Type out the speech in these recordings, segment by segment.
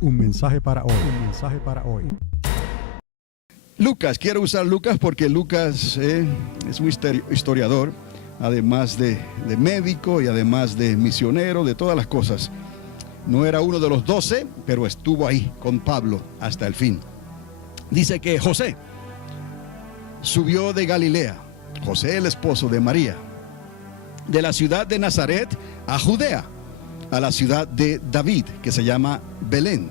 Un mensaje para hoy. Un mensaje para hoy. Lucas, quiero usar Lucas porque Lucas es un historiador, además de médico y además de misionero, de todas las cosas. No era uno de los 12, pero estuvo ahí con Pablo hasta el fin. Dice que José subió de Galilea, José el esposo de María, de la ciudad de Nazaret a Judea, a la ciudad de David, que se llama Belén.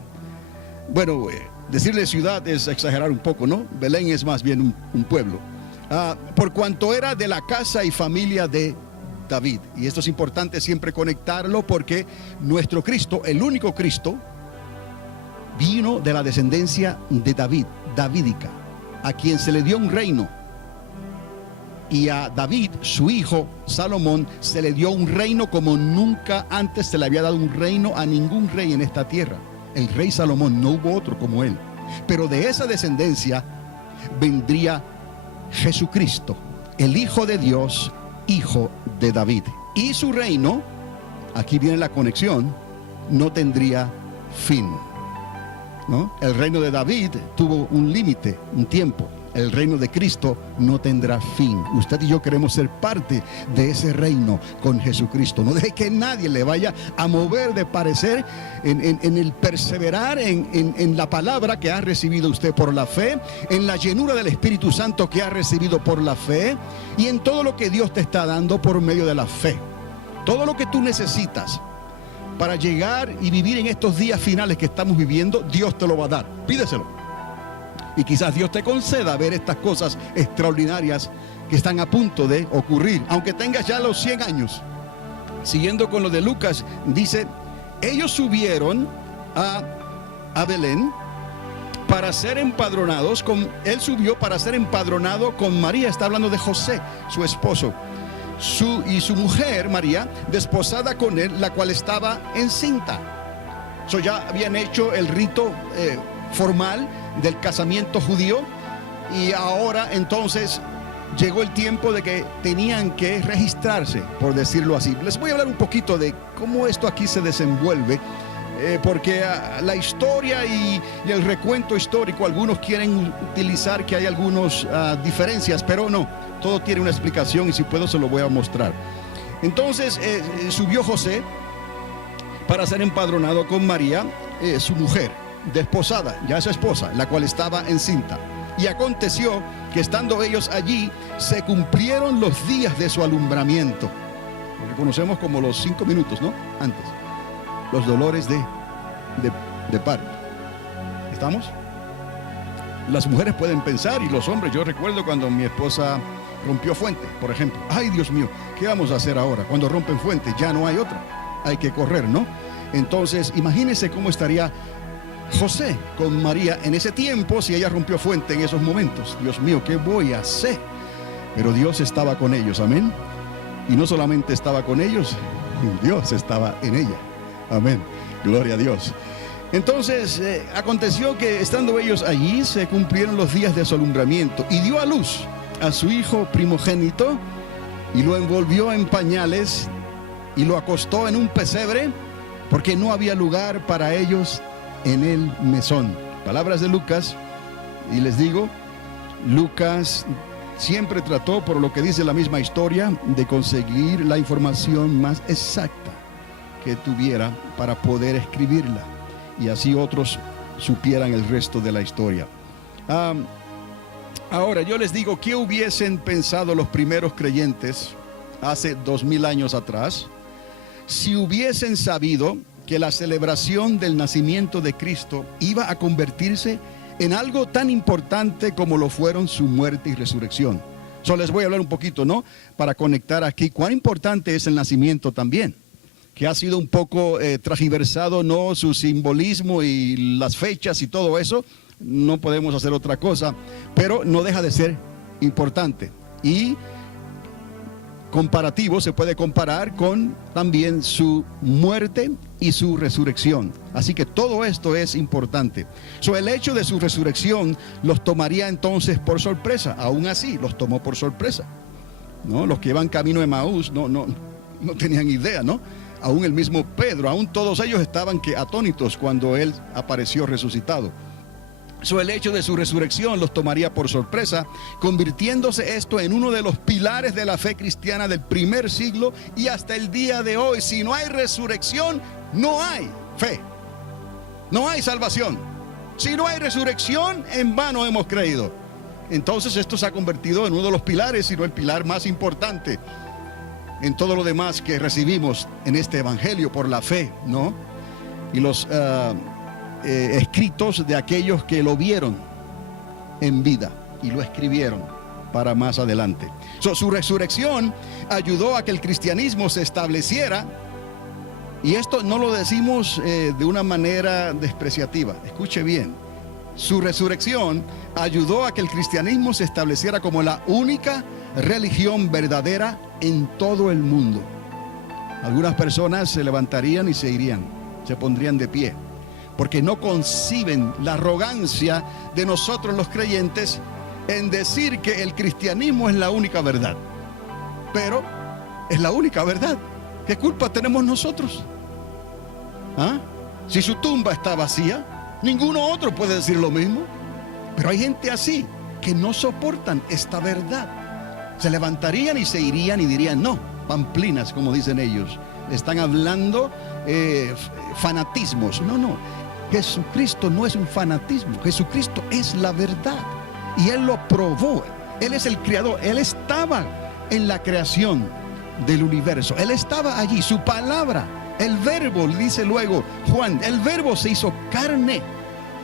Bueno, decirle ciudad es exagerar un poco, ¿no? Belén es más bien un pueblo. Por cuanto era de la casa y familia de David. Y esto es importante siempre conectarlo porque nuestro Cristo, el único Cristo, vino de la descendencia de David, davídica, a quien se le dio un reino. Y a David, su hijo Salomón, se le dio un reino como nunca antes se le había dado un reino a ningún rey en esta tierra. El rey Salomón, no hubo otro como él. Pero de esa descendencia vendría Jesucristo, el Hijo de Dios, hijo de David. Y su reino, aquí viene la conexión, no tendría fin, ¿no? El reino de David tuvo un límite, un tiempo. El reino de Cristo no tendrá fin. Usted y yo queremos ser parte de ese reino con Jesucristo. No deje que nadie le vaya a mover de parecer en el perseverar en la palabra que ha recibido usted por la fe, en la llenura del Espíritu Santo que ha recibido por la fe y en todo lo que Dios te está dando por medio de la fe. Todo lo que tú necesitas para llegar y vivir en estos días finales que estamos viviendo, Dios te lo va a dar. Pídeselo. Y quizás Dios te conceda ver estas cosas extraordinarias que están a punto de ocurrir, aunque tengas ya los 100 años. Siguiendo con lo de Lucas, dice, ellos subieron a Belén para ser empadronados. Él subió para ser empadronado con María, está hablando de José, su esposo. Y su mujer, María, desposada con él, la cual estaba encinta. Ya habían hecho el rito formal del casamiento judío y ahora entonces llegó el tiempo de que tenían que registrarse, por decirlo así. Les voy a hablar un poquito de cómo esto aquí se desenvuelve, porque la historia y el recuento histórico, algunos quieren utilizar que hay algunas diferencias, pero no, todo tiene una explicación y si puedo se lo voy a mostrar. Entonces subió José para ser empadronado con María, su mujer, desposada, ya su esposa, la cual estaba encinta. Y aconteció que estando ellos allí, se cumplieron los días de su alumbramiento, lo que conocemos como los 5 minutos, ¿no? Antes, los dolores de parto. ¿Estamos? Las mujeres pueden pensar y los hombres, yo recuerdo cuando mi esposa rompió fuente, por ejemplo. Ay, Dios mío, ¿qué vamos a hacer ahora? Cuando rompen fuente, ya no hay otra, hay que correr, ¿no? Entonces, imagínense cómo estaría José con María en ese tiempo si ella rompió fuente en esos momentos. Dios mío, ¿qué voy a hacer? Pero Dios estaba con ellos, amén. Y no solamente estaba con ellos, Dios estaba en ella, amén. Gloria a Dios. Entonces aconteció que estando ellos allí se cumplieron los días de su alumbramiento y dio a luz a su hijo primogénito y lo envolvió en pañales y lo acostó en un pesebre porque no había lugar para ellos en el mesón. Palabras de Lucas. Y les digo, Lucas siempre trató, por lo que dice la misma historia, de conseguir la información más exacta que tuviera para poder escribirla y así otros supieran el resto de la historia. Ahora yo les digo, ¿qué hubiesen pensado los primeros creyentes hace 2000 años atrás si hubiesen sabido que la celebración del nacimiento de Cristo iba a convertirse en algo tan importante como lo fueron su muerte y resurrección? Les voy a hablar un poquito, ¿no? Para conectar aquí, cuán importante es el nacimiento también, que ha sido un poco transversado, ¿no? Su simbolismo y las fechas y todo eso, no podemos hacer otra cosa, pero no deja de ser importante. Y comparativo, se puede comparar con también su muerte y su resurrección. Así que todo esto es importante. El hecho de su resurrección los tomaría entonces por sorpresa. Aún así, los tomó por sorpresa, ¿no? Los que iban camino de Emaús no tenían idea, ¿no? aún el mismo Pedro, aún todos ellos estaban atónitos cuando él apareció resucitado. El hecho de su resurrección los tomaría por sorpresa, convirtiéndose esto en uno de los pilares de la fe cristiana del primer siglo y hasta el día de hoy. Si no hay resurrección, no hay fe, no hay salvación. Si no hay resurrección, en vano hemos creído. Entonces esto se ha convertido en uno de los pilares, si no el pilar más importante en todo lo demás que recibimos en este evangelio por la fe, ¿no? Y los escritos de aquellos que lo vieron en vida y lo escribieron para más adelante. Su resurrección ayudó a que el cristianismo se estableciera, y esto no lo decimos de una manera despreciativa. Escuche bien, su resurrección ayudó a que el cristianismo se estableciera como la única religión verdadera en todo el mundo. Algunas personas se levantarían y se irían, se pondrían de pie, porque no conciben la arrogancia de nosotros los creyentes en decir que el cristianismo es la única verdad. Pero es la única verdad. ¿Qué culpa tenemos nosotros? ¿Ah? Si su tumba está vacía, ninguno otro puede decir lo mismo. Pero hay gente así que no soportan esta verdad. Se levantarían y se irían y dirían: no, pamplinas, como dicen ellos. Están hablando fanatismos. No, Jesucristo no es un fanatismo. Jesucristo es la verdad. Y Él lo probó. Él es el creador. Él estaba en la creación del universo. Él estaba allí. Su palabra, el verbo, dice luego Juan, el verbo se hizo carne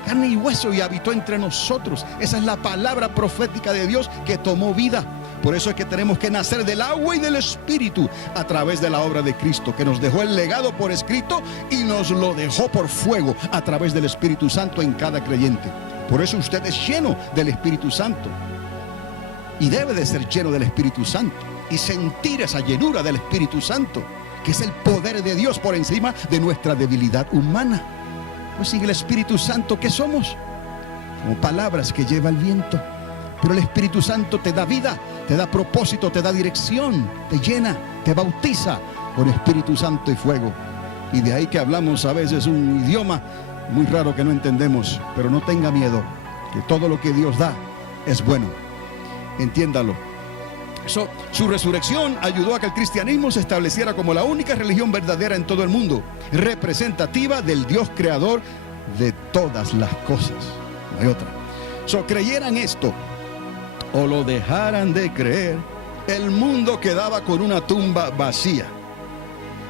y hueso y habitó entre nosotros. Esa es la palabra profética de Dios que tomó vida. Por eso es que tenemos que nacer del agua y del Espíritu a través de la obra de Cristo, que nos dejó el legado por escrito y nos lo dejó por fuego a través del Espíritu Santo en cada creyente. Por eso usted es lleno del Espíritu Santo y debe de ser lleno del Espíritu Santo y sentir esa llenura del Espíritu Santo, que es el poder de Dios por encima de nuestra debilidad humana. Pues sin el Espíritu Santo, ¿qué somos? Como palabras que lleva el viento. Pero el Espíritu Santo te da vida, te da propósito, te da dirección, te llena, te bautiza con Espíritu Santo y fuego. Y de ahí que hablamos a veces un idioma muy raro que no entendemos. Pero no tenga miedo, que todo lo que Dios da es bueno. Entiéndalo. Su resurrección ayudó a que el cristianismo se estableciera como la única religión verdadera en todo el mundo, representativa del Dios creador de todas las cosas. No hay otra. Creyeran esto o lo dejaran de creer, el mundo quedaba con una tumba vacía,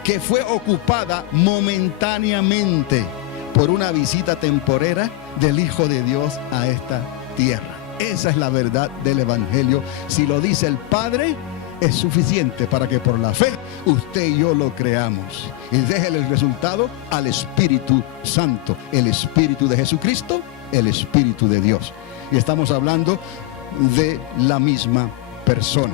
que fue ocupada momentáneamente por una visita temporera del Hijo de Dios a esta tierra. Esa es la verdad del Evangelio. Si lo dice el Padre, es suficiente para que por la fe usted y yo lo creamos. Y déjele el resultado al Espíritu Santo, el Espíritu de Jesucristo, el Espíritu de Dios. Y estamos hablando de la misma persona.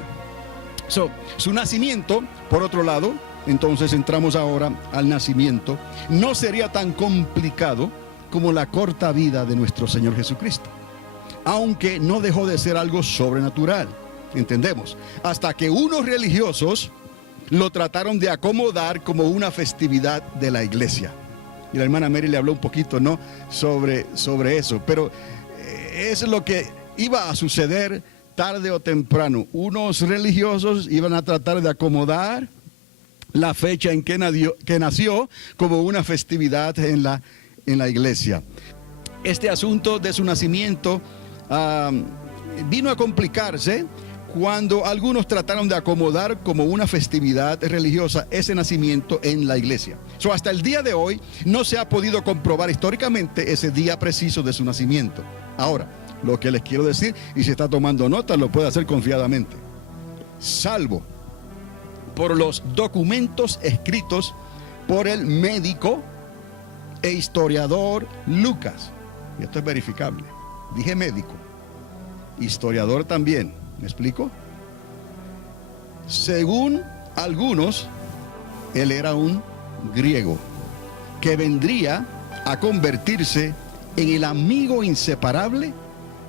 Su nacimiento, por otro lado, entonces entramos ahora al nacimiento, no sería tan complicado como la corta vida de nuestro Señor Jesucristo, aunque no dejó de ser algo sobrenatural, entendemos, hasta que unos religiosos lo trataron de acomodar como una festividad de la iglesia. Y la hermana Mary le habló un poquito, ¿no?, sobre eso, pero es lo que iba a suceder tarde o temprano. Unos religiosos iban a tratar de acomodar la fecha en que nació como una festividad en la iglesia. Este asunto de su nacimiento vino a complicarse cuando algunos trataron de acomodar como una festividad religiosa ese nacimiento en la iglesia. Hasta el día de hoy no se ha podido comprobar históricamente ese día preciso de su nacimiento. Ahora, lo que les quiero decir, y si está tomando nota, lo puede hacer confiadamente, salvo por los documentos escritos por el médico e historiador Lucas. Y esto es verificable. Dije médico, historiador también. ¿Me explico? Según algunos, él era un griego que vendría a convertirse en el amigo inseparable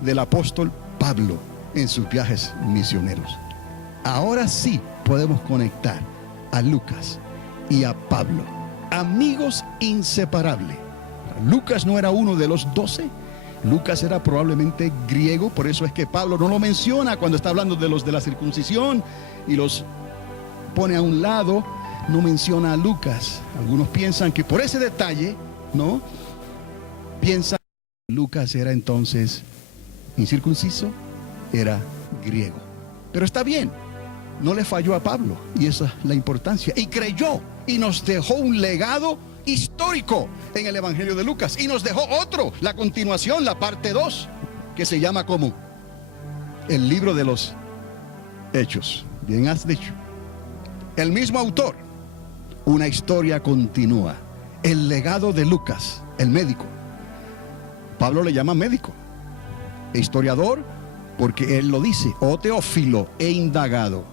del apóstol Pablo en sus viajes misioneros. Ahora sí podemos conectar a Lucas y a Pablo, amigos inseparables. Lucas no era uno de los 12. Lucas era probablemente griego, por eso es que Pablo no lo menciona cuando está hablando de los de la circuncisión y los pone a un lado, no menciona a Lucas. Algunos piensan que por ese detalle, ¿no? Piensan que Lucas era entonces incircunciso, era griego. Pero está bien, no le falló a Pablo, y esa es la importancia. Y creyó, y nos dejó un legado histórico en el Evangelio de Lucas, y nos dejó otro, la continuación, la parte 2, que se llama como el libro de los Hechos. Bien has dicho. El mismo autor, una historia continúa, el legado de Lucas, el médico. Pablo le llama médico, historiador, porque él lo dice: oh Teófilo, he indagado,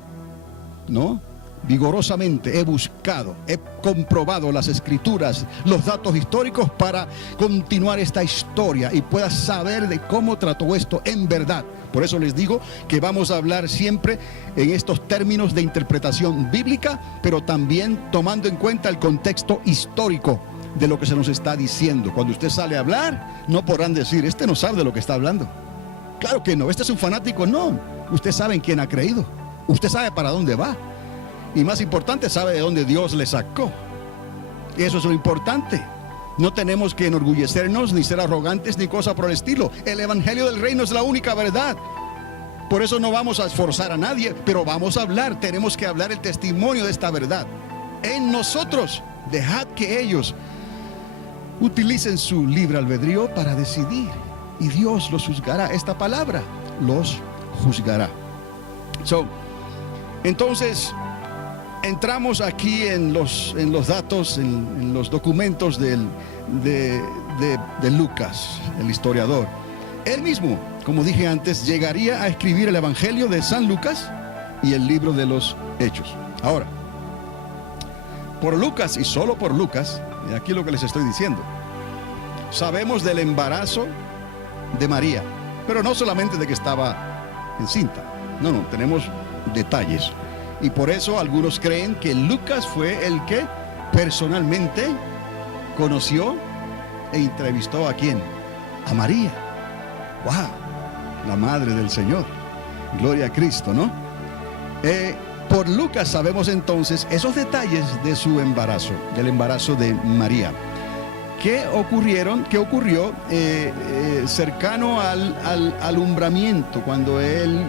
¿no? Vigorosamente he buscado, he comprobado las escrituras, los datos históricos para continuar esta historia y puedas saber de cómo trató esto en verdad. Por eso les digo que vamos a hablar siempre en estos términos de interpretación bíblica, pero también tomando en cuenta el contexto histórico de lo que se nos está diciendo. Cuando usted sale a hablar, no podrán decir: este no sabe de lo que está hablando. Claro que no, este es un fanático. No, usted sabe en quién ha creído, usted sabe para dónde va, y más importante, sabe de dónde Dios le sacó. Y eso es lo importante. No tenemos que enorgullecernos, ni ser arrogantes, ni cosa por el estilo. El Evangelio del Reino es la única verdad. Por eso no vamos a esforzar a nadie, pero vamos a hablar. Tenemos que hablar el testimonio de esta verdad en nosotros. Dejad que ellos utilicen su libre albedrío para decidir, y Dios los juzgará. Esta palabra, los juzgará. Entonces entramos aquí en los datos, en los documentos de Lucas, el historiador. Él mismo, como dije antes, llegaría a escribir el Evangelio de San Lucas y el libro de los Hechos. Ahora, por Lucas y solo por Lucas, y aquí lo que les estoy diciendo, sabemos del embarazo de María, pero no solamente de que estaba encinta. No, tenemos detalles. Y por eso algunos creen que Lucas fue el que personalmente conoció e entrevistó ¿a quién? A María. ¡Wow! La madre del Señor. Gloria a Cristo, ¿no? Por Lucas sabemos entonces esos detalles de su embarazo, del embarazo de María. ¿Qué ocurrió cercano al alumbramiento? Cuando él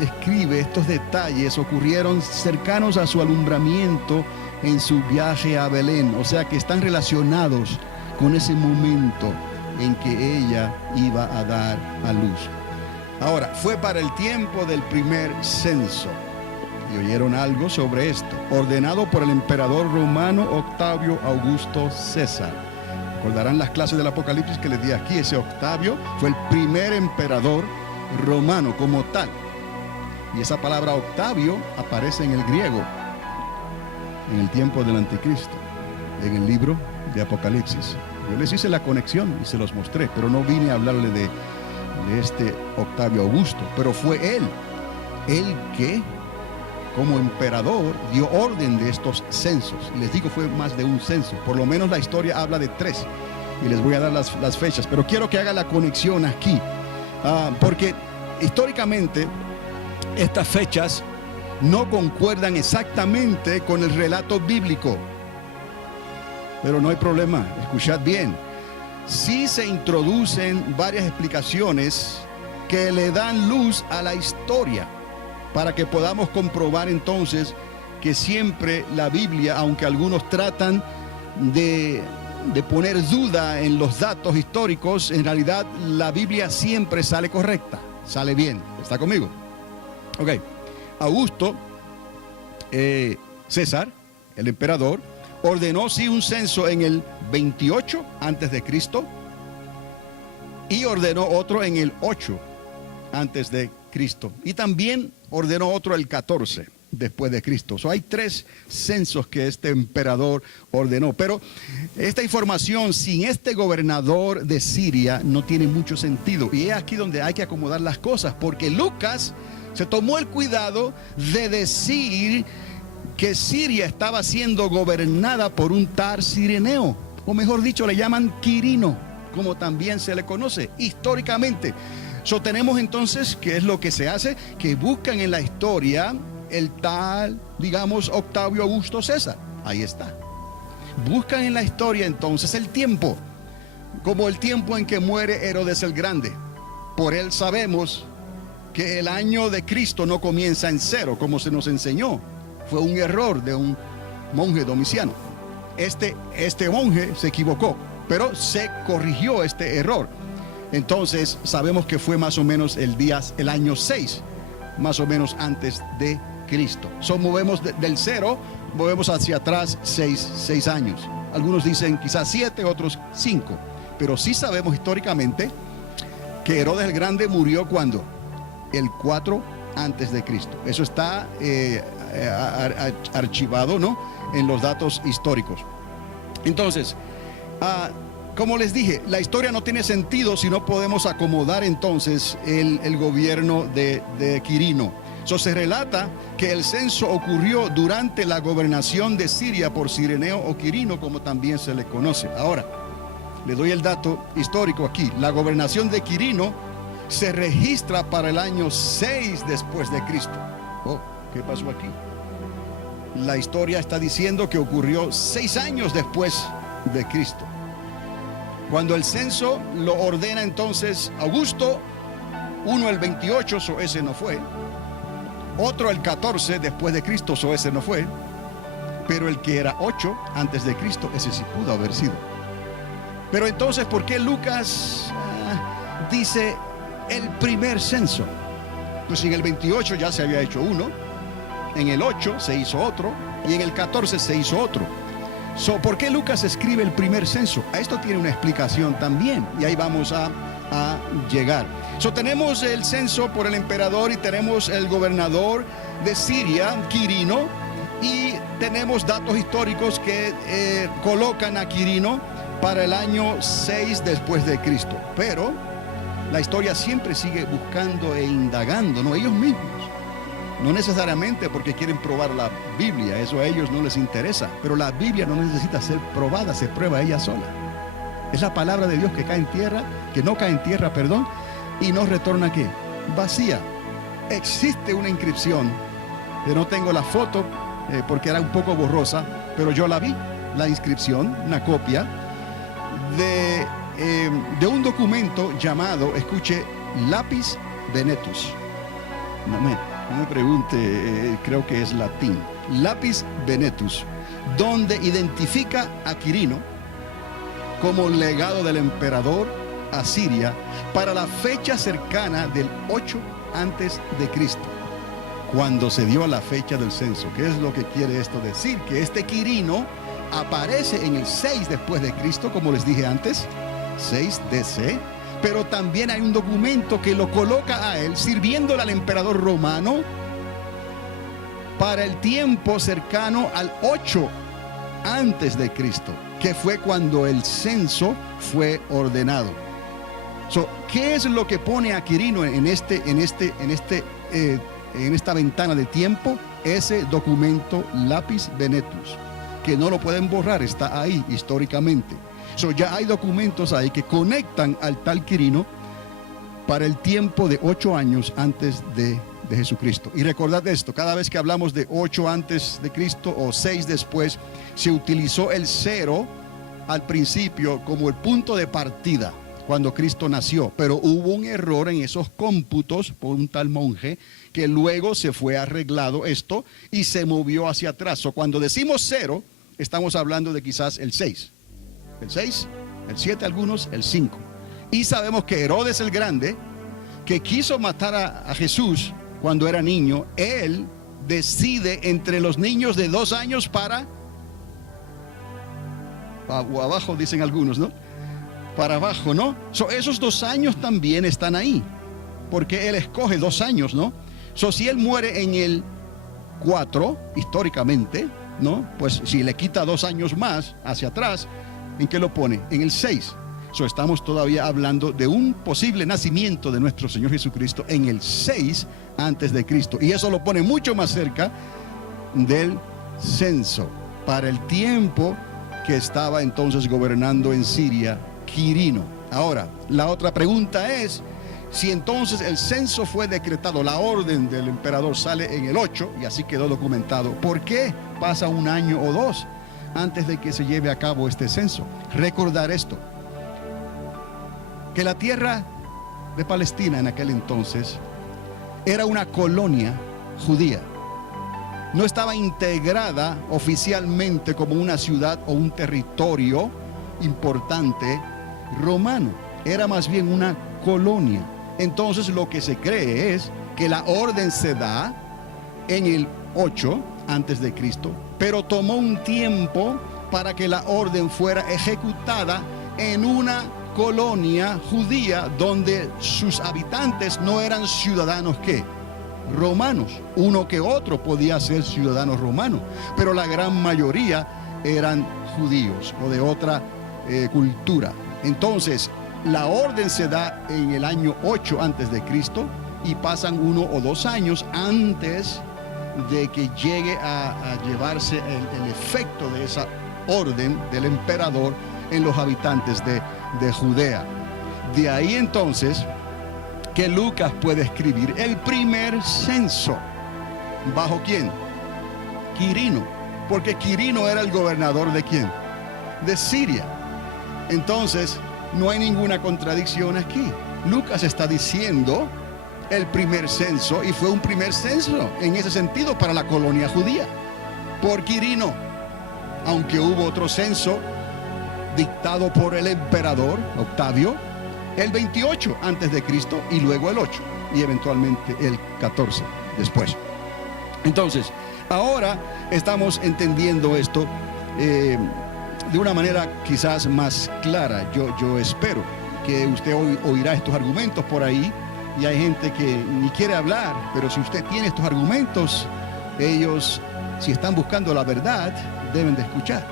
escribe estos detalles, ocurrieron cercanos a su alumbramiento en su viaje a Belén. O sea que están relacionados con ese momento en que ella iba a dar a luz. Ahora, fue para el tiempo del primer censo. ¿Y oyeron algo sobre esto? Ordenado por el emperador romano Octavio Augusto César. Recordarán las clases del Apocalipsis que les di aquí. Ese Octavio fue el primer emperador romano como tal. Y esa palabra Octavio aparece en el griego, en el tiempo del Anticristo, en el libro de Apocalipsis. Yo les hice la conexión y se los mostré, pero no vine a hablarle de este Octavio Augusto. Pero fue él que, como emperador, dio orden de estos censos. Y les digo, fue más de un censo. Por lo menos la historia habla de 3. Y les voy a dar las fechas. Pero quiero que haga la conexión aquí. Porque históricamente estas fechas no concuerdan exactamente con el relato bíblico. Pero no hay problema, escuchad bien. Sí se introducen varias explicaciones que le dan luz a la historia, para que podamos comprobar entonces que siempre la Biblia, aunque algunos tratan de poner duda en los datos históricos, en realidad la Biblia siempre sale correcta, sale bien. ¿Está conmigo? Ok. Augusto César, el emperador, ordenó sí un censo en el 28 antes de Cristo y ordenó otro en el 8 antes de Cristo, y también ordenó otro el 14 después de Cristo. Hay 3 censos que este emperador ordenó, pero esta información sin este gobernador de Siria no tiene mucho sentido, y es aquí donde hay que acomodar las cosas, porque Lucas se tomó el cuidado de decir que Siria estaba siendo gobernada por un tal Cireneo, o mejor dicho, le llaman Quirino, como también se le conoce históricamente. Tenemos entonces, ¿qué es lo que se hace? Que buscan en la historia el tal, digamos, Octavio Augusto César. Ahí está. Buscan en la historia entonces el tiempo, como el tiempo en que muere Herodes el Grande. Por él sabemos que el año de Cristo no comienza en 0, como se nos enseñó. Fue un error de un monje Domiciano. Este monje se equivocó, pero se corrigió este error. Entonces sabemos que fue más o menos el año 6, más o menos antes de Cristo. Movemos del 0, movemos hacia atrás 6 años. Algunos dicen quizás 7, otros 5. Pero sí sabemos históricamente que Herodes el Grande murió ¿cuándo? El 4 antes de Cristo. Eso está archivado, ¿no?, en los datos históricos. Entonces, como les dije, la historia no tiene sentido si no podemos acomodar entonces el gobierno de Quirino. Se relata que el censo ocurrió durante la gobernación de Siria por Cireneo o Quirino, como también se le conoce. Ahora, le doy el dato histórico aquí. La gobernación de Quirino se registra para el año 6 después de Cristo. Oh, ¿qué pasó aquí? La historia está diciendo que ocurrió 6 años después de Cristo. Cuando el censo lo ordena entonces Augusto, uno el 28, ese no fue. Otro el 14 después de Cristo, ese no fue. Pero el que era 8 antes de Cristo, ese sí pudo haber sido. Pero entonces, ¿por qué Lucas dice el primer censo? Pues en el 28 ya se había hecho uno, en el 8 se hizo otro y en el 14 se hizo otro. ¿Por qué Lucas escribe el primer censo? Esto tiene una explicación también y ahí vamos a llegar. Tenemos el censo por el emperador y tenemos el gobernador de Siria, Quirino, y tenemos datos históricos que colocan a Quirino para el año 6 después de Cristo. Pero la historia siempre sigue buscando e indagando, ¿no?, ellos mismos. No necesariamente porque quieren probar la Biblia, eso a ellos no les interesa. Pero la Biblia no necesita ser probada, se prueba ella sola. Es la palabra de Dios que cae en tierra, que no cae en tierra, perdón, y no retorna ¿qué? Vacía. Existe una inscripción, que no tengo la foto porque era un poco borrosa, pero yo la vi, la inscripción, una copia de un documento llamado, escuche, Lapis Venetus. No me pregunte, creo que es latín. Lapis Venetus, donde identifica a Quirino como legado del emperador a Siria para la fecha cercana del 8 antes de Cristo, cuando se dio la fecha del censo. ¿Qué es lo que quiere esto decir? Que este Quirino aparece en el 6 después de Cristo, como les dije antes, 6 DC. Pero también hay un documento que lo coloca a él sirviéndole al emperador romano para el tiempo cercano al 8 antes de Cristo, que fue cuando el censo fue ordenado. ¿Qué es lo que pone a Quirino en esta ventana de tiempo? Ese documento Lapis Venetus, que no lo pueden borrar, está ahí históricamente. Ya hay documentos ahí que conectan al tal Quirino para el tiempo de 8 años antes de Jesucristo. Y recordad esto, cada vez que hablamos de 8 antes de Cristo o 6 después, se utilizó el 0 al principio como el punto de partida cuando Cristo nació, pero hubo un error en esos cómputos por un tal monje que luego se fue arreglado esto y se movió hacia atrás. Cuando decimos 0, estamos hablando de quizás el 6. El 6, el 7 algunos, el 5. Y sabemos que Herodes el Grande, que quiso matar a Jesús cuando era niño, él decide entre los niños de 2 años o abajo, dicen algunos, ¿no? Para abajo, ¿no? Esos 2 años también están ahí, porque él escoge 2 años, ¿no? Si él muere en el 4, históricamente, ¿no? Pues si le quita 2 años más hacia atrás, ¿en qué lo pone? En el 6. Estamos todavía hablando de un posible nacimiento de nuestro Señor Jesucristo en el 6 antes de Cristo. Y eso lo pone mucho más cerca del censo para el tiempo que estaba entonces gobernando en Siria Quirino. Ahora, la otra pregunta es, si entonces el censo fue decretado, la orden del emperador sale en el 8 y así quedó documentado, ¿por qué pasa un año o dos antes de que se lleve a cabo este censo? Recordar esto, que la tierra de Palestina en aquel entonces era una colonia judía. No estaba integrada oficialmente como una ciudad o un territorio importante romano. Era más bien una colonia. Entonces lo que se cree es que la orden se da en el 8 antes de Cristo, pero tomó un tiempo para que la orden fuera ejecutada en una colonia judía donde sus habitantes no eran ciudadanos ¿qué? Romanos. Uno que otro podía ser ciudadano romano, pero la gran mayoría eran judíos o de otra cultura. Entonces la orden se da en el año 8 antes de Cristo y pasan 1 o 2 años antes de que llegue a llevarse el efecto de esa orden del emperador en los habitantes de Judea. De ahí entonces que Lucas puede escribir el primer censo. ¿Bajo quién? Quirino, porque Quirino era el gobernador ¿de quién? De Siria. Entonces no hay ninguna contradicción aquí. Lucas está diciendo el primer censo, y fue un primer censo en ese sentido para la colonia judía por Quirino, aunque hubo otro censo dictado por el emperador Octavio el 28 antes de Cristo y luego el 8 y eventualmente el 14 después. Entonces ahora estamos entendiendo esto de una manera quizás más clara. Yo espero que usted hoy oirá estos argumentos por ahí, y hay gente que ni quiere hablar, pero si usted tiene estos argumentos, ellos, si están buscando la verdad, deben de escuchar.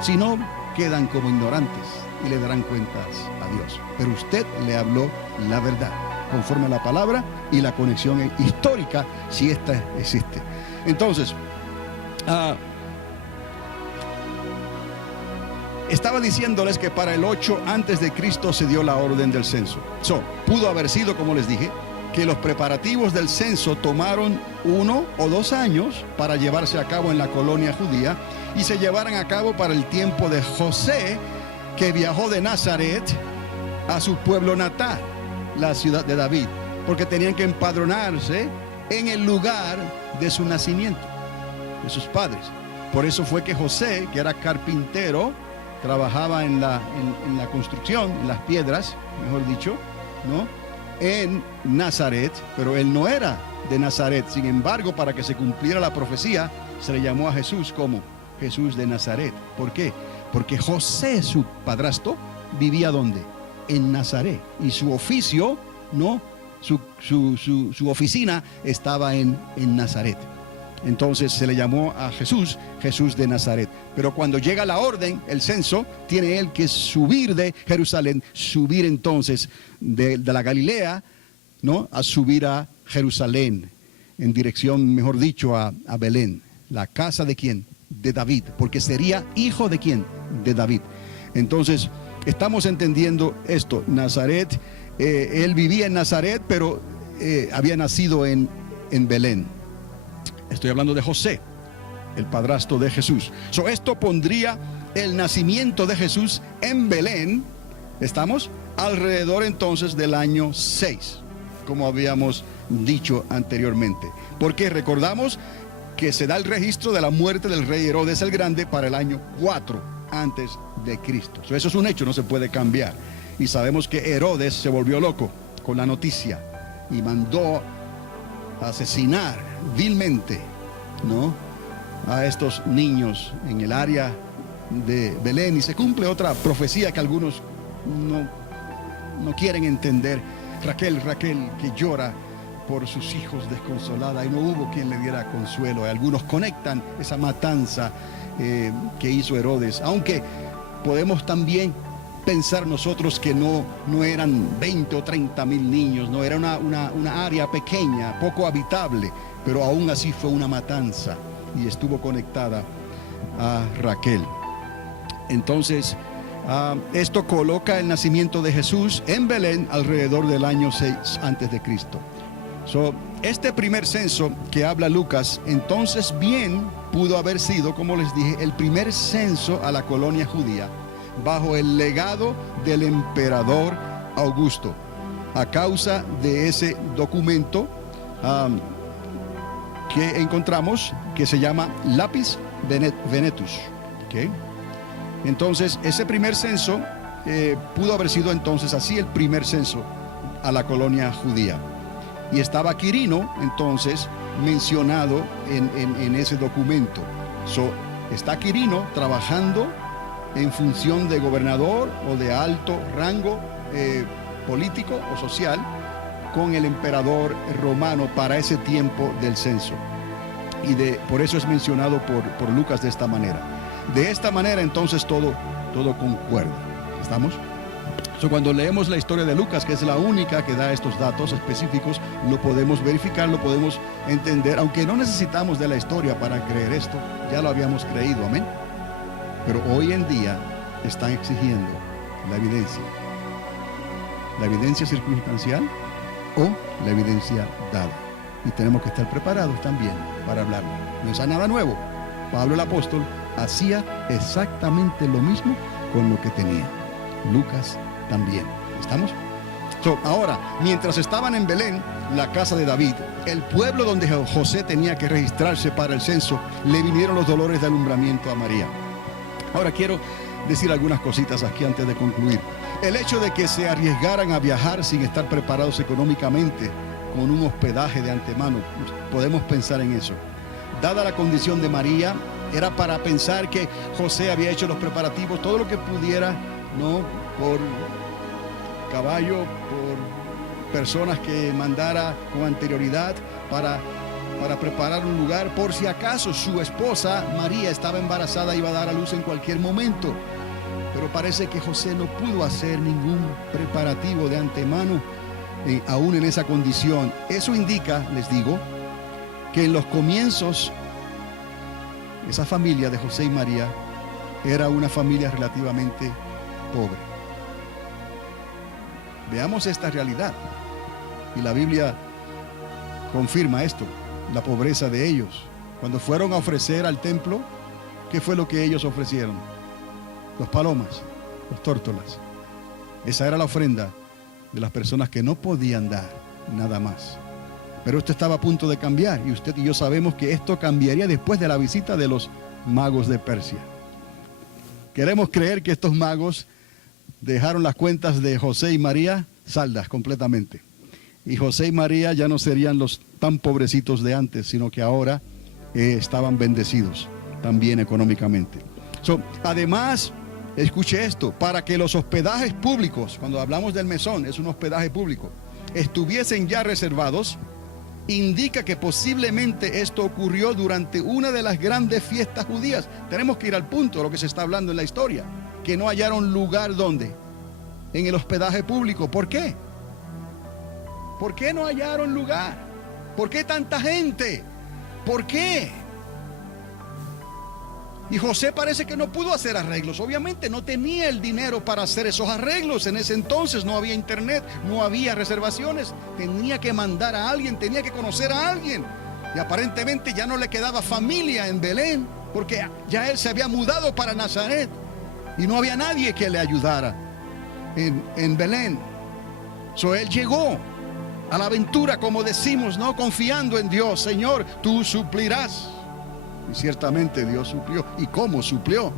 Si no, quedan como ignorantes y le darán cuentas a Dios. Pero usted le habló la verdad, conforme a la palabra y la conexión histórica, si esta existe. Entonces, estaba diciéndoles que para el 8 antes de Cristo se dio la orden del censo. Pudo haber sido, como les dije, que los preparativos del censo tomaron 1 o 2 años para llevarse a cabo en la colonia judía y se llevaran a cabo para el tiempo de José, que viajó de Nazaret a su pueblo natal, la ciudad de David, porque tenían que empadronarse en el lugar de su nacimiento, de sus padres. Por eso fue que José, que era carpintero, trabajaba en la construcción, en las piedras, mejor dicho, ¿no?, en Nazaret, pero él no era de Nazaret. Sin embargo, para que se cumpliera la profecía, se le llamó a Jesús como Jesús de Nazaret. ¿Por qué? Porque José, su padrastro, vivía ¿dónde? En Nazaret, y su oficio, ¿no?, su oficina estaba en Nazaret. Entonces se le llamó a Jesús, Jesús de Nazaret. Pero cuando llega la orden, el censo, tiene él que subir de Jerusalén, subir entonces de la Galilea, ¿no?, a subir a Jerusalén, en dirección, mejor dicho, a Belén. ¿La casa de quién? De David, porque sería hijo de quién? De David. Entonces, estamos entendiendo esto. Nazaret, él vivía en Nazaret, pero había nacido en Belén. Estoy hablando de José, el padrastro de Jesús. Esto pondría el nacimiento de Jesús en Belén, ¿estamos?, alrededor entonces del año 6, como habíamos dicho anteriormente. Porque recordamos que se da el registro de la muerte del rey Herodes el Grande para el año 4 antes de Cristo. Eso es un hecho, no se puede cambiar. Y sabemos que Herodes se volvió loco con la noticia y mandó asesinar vilmente, ¿no?, a estos niños en el área de Belén. Y se cumple otra profecía que algunos no quieren entender. Raquel que llora por sus hijos desconsolada, y no hubo quien le diera consuelo. Algunos conectan esa matanza que hizo Herodes, aunque podemos también pensar nosotros que no eran 20 o 30 mil niños, no era una área pequeña, poco habitable, pero aún así fue una matanza y estuvo conectada a Raquel. Entonces, esto coloca el nacimiento de Jesús en Belén alrededor del año 6 antes de Cristo. Este primer censo que habla Lucas, entonces bien pudo haber sido, como les dije, el primer censo a la colonia judía bajo el legado del emperador Augusto, a causa de ese documento que encontramos, que se llama Lapis Venetus. ¿Okay? Entonces, ese primer censo pudo haber sido entonces así el primer censo a la colonia judía. Y estaba Quirino, entonces, mencionado en ese documento. Está Quirino trabajando en función de gobernador o de alto rango político o social con el emperador romano para ese tiempo del censo. Y por eso es mencionado por Lucas de esta manera. De esta manera, entonces, todo concuerda. ¿Estamos? Cuando leemos la historia de Lucas, que es la única que da estos datos específicos, lo podemos verificar, lo podemos entender, aunque no necesitamos de la historia para creer esto, ya lo habíamos creído, amén. Pero hoy en día están exigiendo la evidencia circunstancial o la evidencia dada. Y tenemos que estar preparados también para hablarlo. No es nada nuevo. Pablo el apóstol hacía exactamente lo mismo con lo que tenía. Lucas también. ¿Estamos? Ahora, mientras estaban en Belén, la casa de David, el pueblo donde José tenía que registrarse para el censo, le vinieron los dolores de alumbramiento a María. Ahora quiero decir algunas cositas aquí antes de concluir. El hecho de que se arriesgaran a viajar sin estar preparados económicamente, con un hospedaje de antemano, podemos pensar en eso. Dada la condición de María, era para pensar que José había hecho los preparativos, todo lo que pudiera, ¿no? Por caballo, por personas que mandara con anterioridad para preparar un lugar, por si acaso su esposa María estaba embarazada y iba a dar a luz en cualquier momento. Pero parece que José no pudo hacer ningún preparativo de antemano, aún en esa condición. Eso indica, les digo, que en los comienzos esa familia de José y María era una familia relativamente pobre. Veamos esta realidad. Y la Biblia confirma esto, la pobreza de ellos. Cuando fueron a ofrecer al templo, ¿qué fue lo que ellos ofrecieron? Los palomas, los tórtolas. Esa era la ofrenda de las personas que no podían dar nada más. Pero esto estaba a punto de cambiar, y usted y yo sabemos que esto cambiaría después de la visita de los magos de Persia. Queremos creer que estos magos dejaron las cuentas de José y María saldas completamente. Y José y María ya no serían los tan pobrecitos de antes, sino que ahora estaban bendecidos también económicamente. Además, escuche esto, para que los hospedajes públicos, cuando hablamos del mesón, es un hospedaje público, estuviesen ya reservados, indica que posiblemente esto ocurrió durante una de las grandes fiestas judías. Tenemos que ir al punto de lo que se está hablando en la historia, que no hallaron lugar donde, en el hospedaje público. ¿Por qué? ¿Por qué no hallaron lugar? ¿Por qué tanta gente? ¿Por qué? Y José parece que no pudo hacer arreglos. Obviamente no tenía el dinero para hacer esos arreglos. En ese entonces no había internet, no había reservaciones. Tenía que mandar a alguien, tenía que conocer a alguien. Y aparentemente ya no le quedaba familia en Belén, porque ya él se había mudado para Nazaret y no había nadie que le ayudara en Belén. Él llegó a la aventura, como decimos, ¿no? Confiando en Dios. Señor, tú suplirás. Y ciertamente Dios suplió. ¿Y cómo suplió?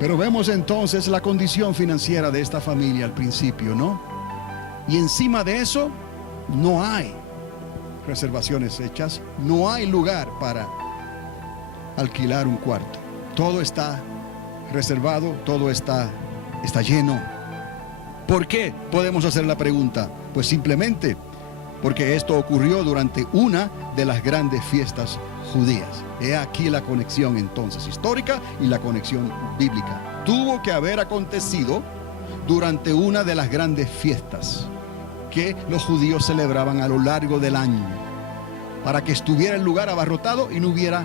Pero vemos entonces la condición financiera de esta familia al principio, ¿no? Y encima de eso, no hay reservaciones hechas, no hay lugar para alquilar un cuarto. Todo está reservado, todo está lleno. ¿Por qué? Podemos hacer la pregunta. Pues simplemente porque esto ocurrió durante una de las grandes fiestas judías. He aquí la conexión entonces histórica y la conexión bíblica. Tuvo que haber acontecido durante una de las grandes fiestas que los judíos celebraban a lo largo del año. para que estuviera el lugar abarrotado y no hubiera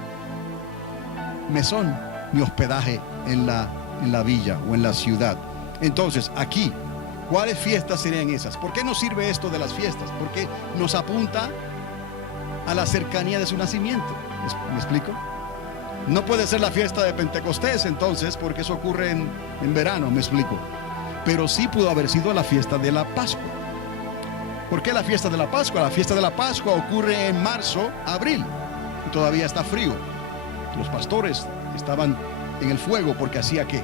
mesón ni hospedaje en la villa o en la ciudad. Entonces, aquí, ¿cuáles fiestas serían esas? ¿Por qué nos sirve esto de las fiestas? Porque nos apunta a la cercanía de su nacimiento. ¿Me explico? No puede ser la fiesta de Pentecostés entonces, porque eso ocurre en verano, me explico. Pero sí pudo haber sido la fiesta de la Pascua. ¿Por qué la fiesta de la Pascua? La fiesta de la Pascua ocurre en marzo, abril, y todavía está frío. Los pastores estaban en el fuego porque hacía ¿qué?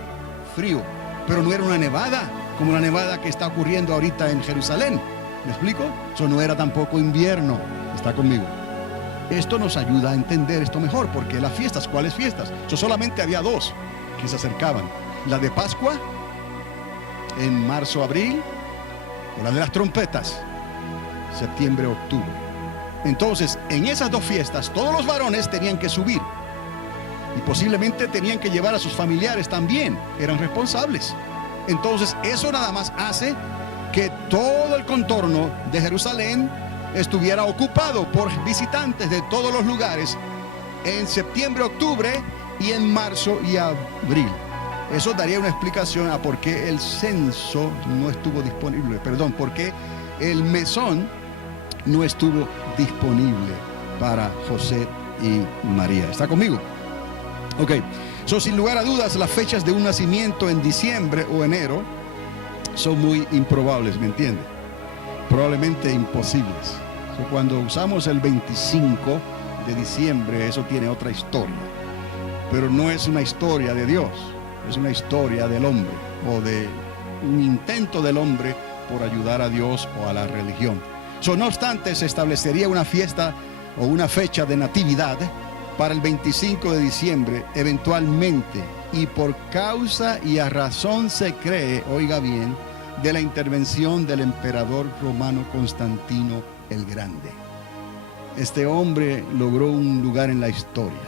Frío. Pero no era una nevada, como la nevada que está ocurriendo ahorita en Jerusalén. ¿Me explico? Eso no era tampoco invierno. ¿Está conmigo? Esto nos ayuda a entender esto mejor, porque las fiestas, ¿cuáles fiestas? Yo solamente había dos que se acercaban. La de Pascua, en marzo, abril, o la de las trompetas, septiembre, octubre. Entonces, en esas dos fiestas, todos los varones tenían que subir. Y posiblemente tenían que llevar a sus familiares también, eran responsables. Entonces, eso nada más hace que todo el contorno de Jerusalén estuviera ocupado por visitantes de todos los lugares en septiembre, octubre y en marzo y abril. Eso daría una explicación a por qué el censo no estuvo disponible, por qué el mesón no estuvo disponible para José y María. ¿Está conmigo? Ok, sin lugar a dudas, las fechas de un nacimiento en diciembre o enero son muy improbables, ¿me entiende? Probablemente imposibles. Cuando usamos el 25 de diciembre, eso tiene otra historia. Pero no es una historia de Dios, es una historia del hombre, o de un intento del hombre por ayudar a Dios o a la religión. No obstante, se establecería una fiesta o una fecha de natividad para el 25 de diciembre, eventualmente, y por causa y a razón se cree, oiga bien, de la intervención del emperador romano Constantino el Grande. Este hombre logró un lugar en la historia,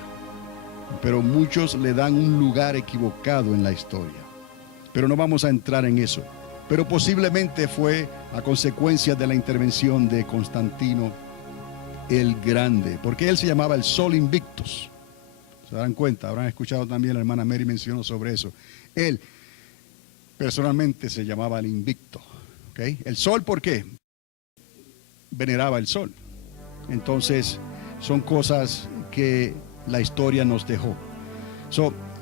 pero muchos le dan un lugar equivocado en la historia. Pero no vamos a entrar en eso. Pero posiblemente fue a consecuencia de la intervención de Constantino el Grande, porque él se llamaba el Sol Invictus. ¿Se dan cuenta? Habrán escuchado también, la hermana Mary mencionó sobre eso. Él personalmente se llamaba el Invicto. ¿Okay? El Sol, ¿por qué? Veneraba el sol. Entonces son cosas que la historia nos dejó.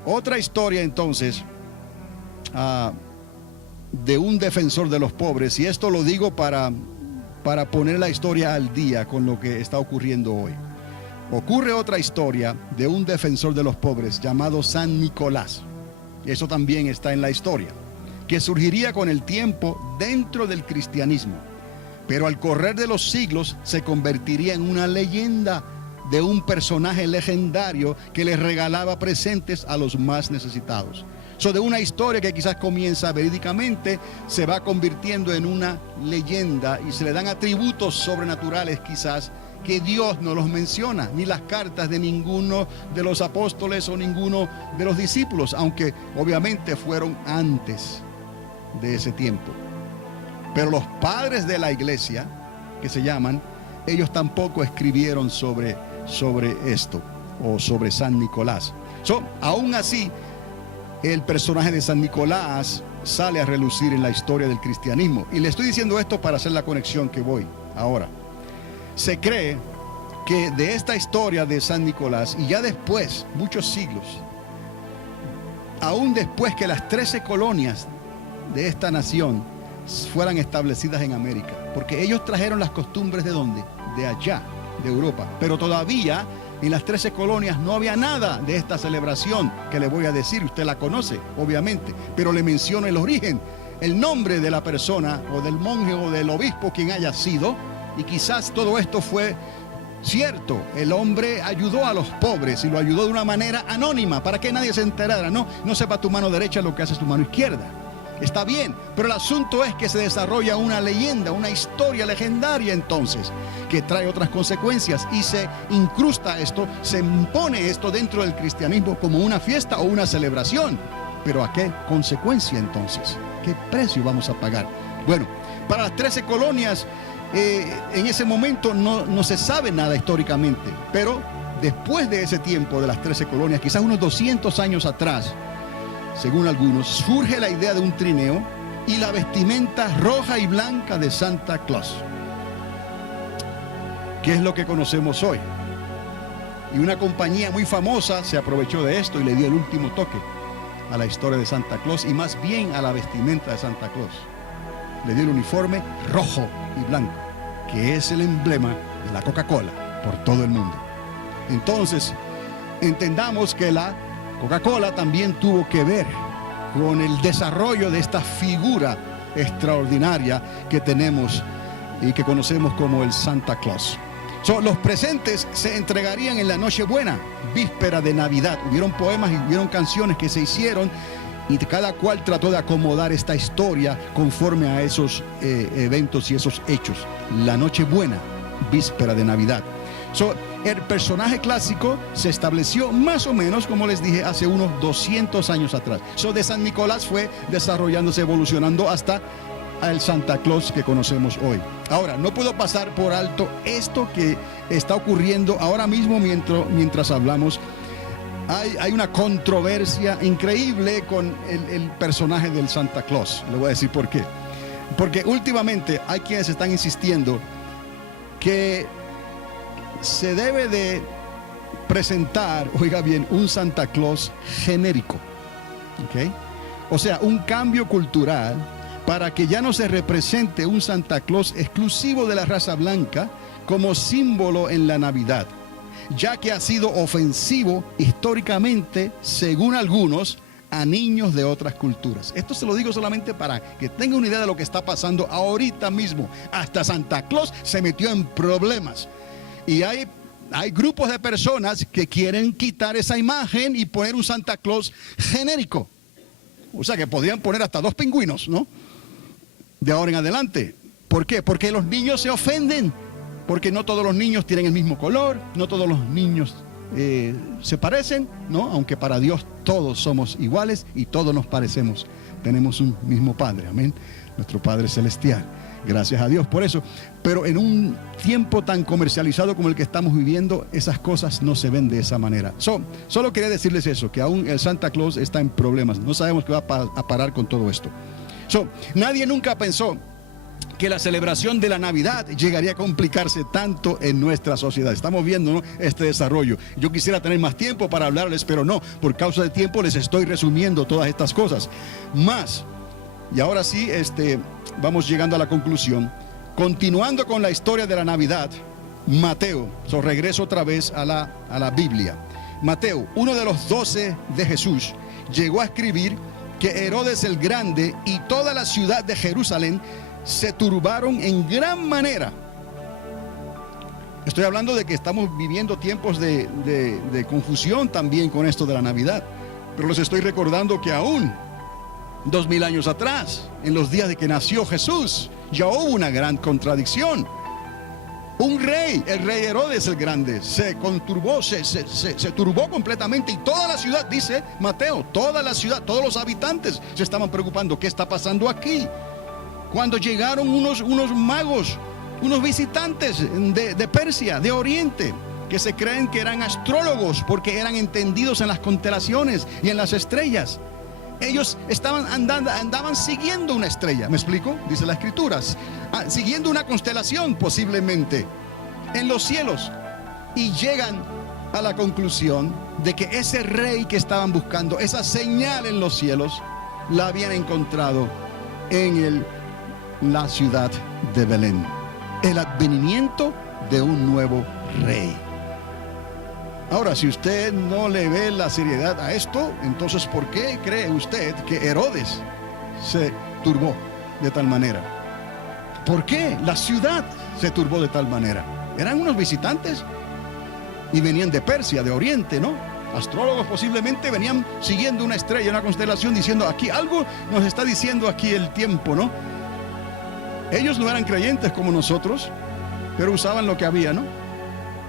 Otra historia entonces de un defensor de los pobres, y esto lo digo para poner la historia al día con lo que está ocurriendo hoy. Ocurre otra historia de un defensor de los pobres llamado San Nicolás. Eso también está en la historia, que surgiría con el tiempo dentro del cristianismo, pero al correr de los siglos se convertiría en una leyenda de un personaje legendario que les regalaba presentes a los más necesitados. De una historia que quizás comienza verídicamente, se va convirtiendo en una leyenda y se le dan atributos sobrenaturales quizás que Dios no los menciona, ni las cartas de ninguno de los apóstoles o ninguno de los discípulos, aunque obviamente fueron antes de ese tiempo. Pero los padres de la iglesia, que se llaman, ellos tampoco escribieron sobre esto o sobre San Nicolás. Aún así, el personaje de San Nicolás sale a relucir en la historia del cristianismo. Y le estoy diciendo esto para hacer la conexión que voy ahora. Se cree que de esta historia de San Nicolás, y ya después, muchos siglos, aún después que las 13 colonias de esta nación fueran establecidas en América, porque ellos trajeron las costumbres ¿de dónde? De allá, de Europa. Pero todavía en las 13 colonias no había nada de esta celebración que le voy a decir. Usted la conoce, obviamente, pero le menciono el origen, el nombre de la persona o del monje o del obispo, quien haya sido, y quizás todo esto fue cierto. El hombre ayudó a los pobres y lo ayudó de una manera anónima para que nadie se enterara. No sepa tu mano derecha lo que hace tu mano izquierda. Está bien, pero el asunto es que se desarrolla una leyenda, una historia legendaria entonces, que trae otras consecuencias y se incrusta esto, se impone esto dentro del cristianismo como una fiesta o una celebración. Pero ¿a qué consecuencia entonces? ¿Qué precio vamos a pagar? Bueno, para las 13 colonias en ese momento no se sabe nada históricamente, pero después de ese tiempo de las 13 colonias, quizás unos 200 años atrás, según algunos, surge la idea de un trineo y la vestimenta roja y blanca de Santa Claus, que es lo que conocemos hoy. Y una compañía muy famosa se aprovechó de esto y le dio el último toque a la historia de Santa Claus, y más bien a la vestimenta de Santa Claus. Le dio el uniforme rojo y blanco, que es el emblema de la Coca-Cola por todo el mundo. Entonces, entendamos que la Coca-Cola también tuvo que ver con el desarrollo de esta figura extraordinaria que tenemos y que conocemos como el Santa Claus. Los presentes se entregarían en la Nochebuena, víspera de Navidad. Hubieron poemas y hubieron canciones que se hicieron, y cada cual trató de acomodar esta historia conforme a esos eventos y esos hechos. La Nochebuena, víspera de Navidad. El personaje clásico se estableció más o menos, como les dije, hace unos 200 años atrás. De San Nicolás fue desarrollándose, evolucionando hasta el Santa Claus que conocemos hoy. Ahora, no puedo pasar por alto esto que está ocurriendo ahora mismo mientras hablamos. Hay una controversia increíble con el personaje del Santa Claus. Le voy a decir por qué. Porque últimamente hay quienes están insistiendo que se debe de presentar, oiga bien, un Santa Claus genérico. ¿Okay? O sea, un cambio cultural para que ya no se represente un Santa Claus exclusivo de la raza blanca como símbolo en la Navidad, ya que ha sido ofensivo históricamente, según algunos, a niños de otras culturas. Esto se lo digo solamente para que tengan una idea de lo que está pasando ahorita mismo. Hasta Santa Claus se metió en problemas. Y hay grupos de personas que quieren quitar esa imagen y poner un Santa Claus genérico. O sea que podrían poner hasta 2 pingüinos, ¿no? De ahora en adelante. ¿Por qué? Porque los niños se ofenden. Porque no todos los niños tienen el mismo color, no todos los niños se parecen, ¿no? Aunque para Dios todos somos iguales y todos nos parecemos. Tenemos un mismo Padre, amén. Nuestro Padre Celestial. Gracias a Dios por eso. Pero en un tiempo tan comercializado como el que estamos viviendo, esas cosas no se ven de esa manera. Solo quería decirles eso, que aún el Santa Claus está en problemas. No sabemos qué va a parar con todo esto. Nadie nunca pensó que la celebración de la Navidad llegaría a complicarse tanto en nuestra sociedad. Estamos viendo, ¿no?, este desarrollo. Yo quisiera tener más tiempo para hablarles, pero no, por causa de tiempo les estoy resumiendo todas estas cosas. Y ahora sí, vamos llegando a la conclusión. Continuando con la historia de la Navidad, Mateo, regreso otra vez a la Biblia. Mateo, uno de los 12 de Jesús, llegó a escribir que Herodes el Grande y toda la ciudad de Jerusalén se turbaron en gran manera. Estoy hablando de que estamos viviendo tiempos de confusión también con esto de la Navidad. Pero les estoy recordando que aún 2000 años atrás, en los días de que nació Jesús, ya hubo una gran contradicción. Un rey, el rey Herodes el Grande, se turbó completamente, y toda la ciudad, dice Mateo, toda la ciudad, todos los habitantes se estaban preocupando. ¿Qué está pasando aquí? Cuando llegaron unos magos, unos visitantes de Persia, de Oriente, que se creen que eran astrólogos porque eran entendidos en las constelaciones y en las estrellas. Ellos andaban siguiendo una estrella, ¿me explico? Dice las Escrituras, siguiendo una constelación posiblemente en los cielos, y llegan a la conclusión de que ese rey que estaban buscando, esa señal en los cielos, la habían encontrado en la ciudad de Belén. El advenimiento de un nuevo rey. Ahora, si usted no le ve la seriedad a esto, entonces ¿por qué cree usted que Herodes se turbó de tal manera? ¿Por qué la ciudad se turbó de tal manera? Eran unos visitantes y venían de Persia, de Oriente, ¿no? Astrólogos posiblemente venían siguiendo una estrella, una constelación, diciendo aquí algo nos está diciendo aquí el tiempo, ¿no? Ellos no eran creyentes como nosotros, pero usaban lo que había, ¿no?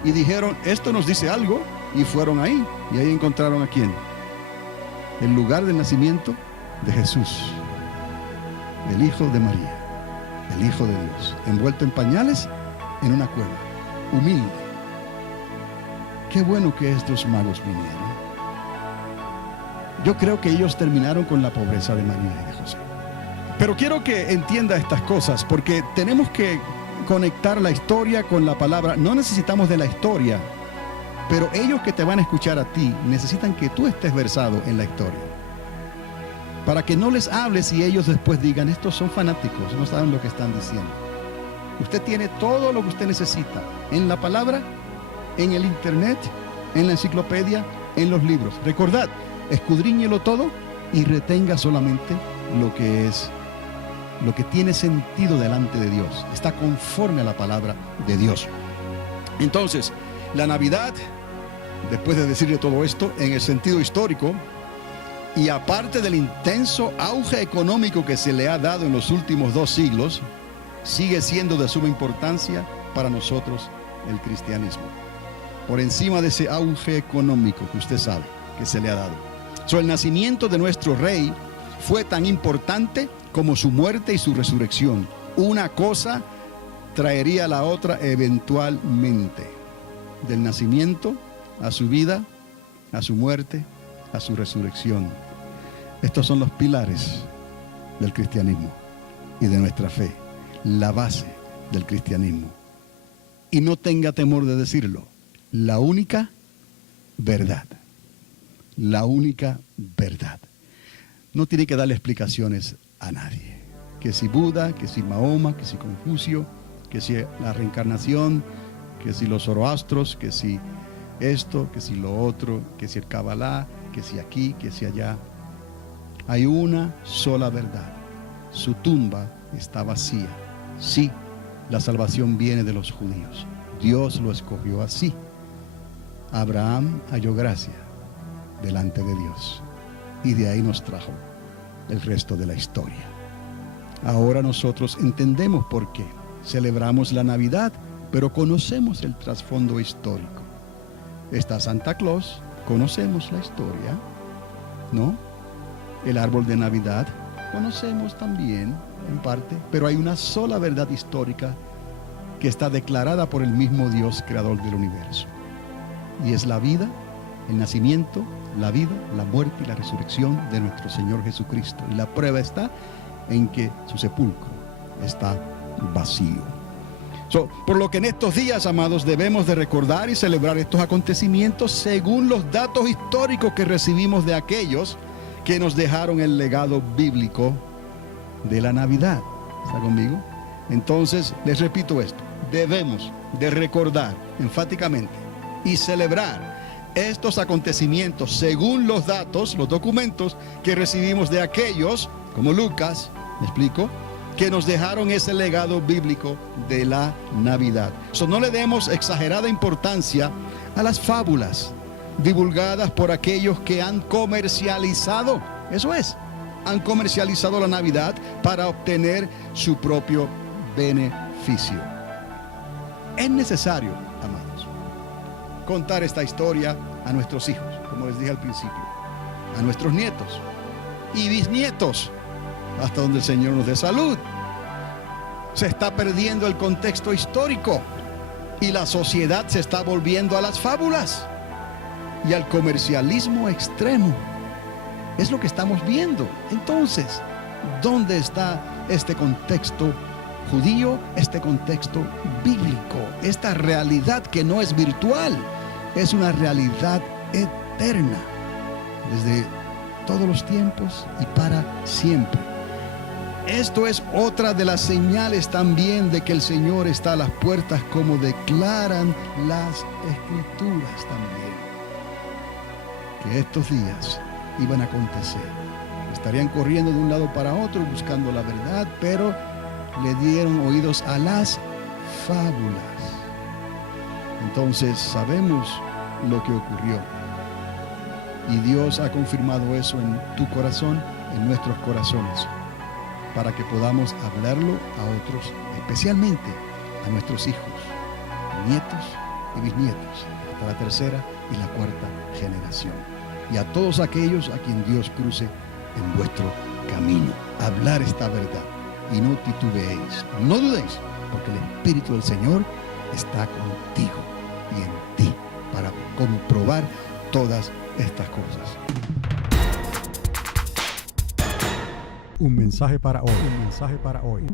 Y dijeron, esto nos dice algo, y fueron ahí. Y ahí encontraron ¿a quién? El lugar del nacimiento de Jesús, el hijo de María. el Hijo de Dios, envuelto en pañales en una cueva, humilde. Qué bueno que estos magos vinieron. Yo creo que ellos terminaron con la pobreza de María y de José. Pero quiero que entienda estas cosas, porque tenemos que conectar la historia con la palabra. No necesitamos de la historia, pero ellos que te van a escuchar a ti necesitan que tú estés versado en la historia, para que no les hables y ellos después digan: estos son fanáticos, no saben lo que están diciendo. Usted tiene todo lo que usted necesita en la palabra, en el internet, en la enciclopedia, en los libros. Recordad, escudriñelo todo y retenga solamente lo que tiene sentido delante de Dios, está conforme a la palabra de Dios. Entonces, la Navidad, después de decirle todo esto, en el sentido histórico, y aparte del intenso auge económico que se le ha dado en los últimos 2 siglos, sigue siendo de suma importancia para nosotros el cristianismo, por encima de ese auge económico que usted sabe que se le ha dado. El nacimiento de nuestro Rey fue tan importante como su muerte y su resurrección. Una cosa traería a la otra eventualmente. Del nacimiento a su vida, a su muerte, a su resurrección. Estos son los pilares del cristianismo y de nuestra fe, la base del cristianismo. Y no tenga temor de decirlo, la única verdad. La única verdad. No tiene que darle explicaciones a nadie. Que si Buda, que si Mahoma, que si Confucio, que si la reencarnación, que si los zoroastros, que si esto, que si lo otro, que si el Kabbalah, que si aquí, que si allá. Hay una sola verdad. Su tumba está vacía. Sí, la salvación viene de los judíos. Dios lo escogió así. Abraham halló gracia delante de Dios, y de ahí nos trajo el resto de la historia. Ahora nosotros entendemos por qué celebramos la Navidad, pero conocemos el trasfondo histórico. Está Santa Claus, conocemos la historia, ¿no? El árbol de Navidad, conocemos también en parte, pero hay una sola verdad histórica que está declarada por el mismo Dios creador del universo, y es la vida, el nacimiento, la vida, la muerte y la resurrección de nuestro Señor Jesucristo. Y la prueba está en que su sepulcro está vacío. Por lo que en estos días, amados, debemos de recordar y celebrar estos acontecimientos según los datos históricos que recibimos de aquellos que nos dejaron el legado bíblico de la Navidad. ¿Está conmigo? Entonces, les repito esto: debemos de recordar enfáticamente y celebrar estos acontecimientos según los datos, los documentos que recibimos de aquellos, como Lucas, ¿me explico?, que nos dejaron ese legado bíblico de la Navidad. No le demos exagerada importancia a las fábulas divulgadas por aquellos que han comercializado, eso es, han comercializado la Navidad para obtener su propio beneficio. Es necesario, amados, contar esta historia a nuestros hijos, como les dije al principio, a nuestros nietos y bisnietos, hasta donde el Señor nos dé salud. Se está perdiendo el contexto histórico y la sociedad se está volviendo a las fábulas y al comercialismo extremo. Es lo que estamos viendo. Entonces, ¿dónde está este contexto judío, este contexto bíblico, esta realidad que no es virtual, es una realidad eterna, desde todos los tiempos y para siempre? Esto es otra de las señales también de que el Señor está a las puertas, como declaran las Escrituras también, que estos días iban a acontecer. Estarían corriendo de un lado para otro buscando la verdad, pero le dieron oídos a las fábulas. Entonces sabemos lo que ocurrió, y Dios ha confirmado eso en tu corazón, en nuestros corazones, para que podamos hablarlo a otros, especialmente a nuestros hijos, nietos y bisnietos, hasta la tercera y la cuarta generación, y a todos aquellos a quien Dios cruce en vuestro camino. Hablar esta verdad, y no titubeéis. No dudéis, porque el Espíritu del Señor está contigo y en ti para comprobar todas estas cosas. Un mensaje para hoy. Un mensaje para hoy.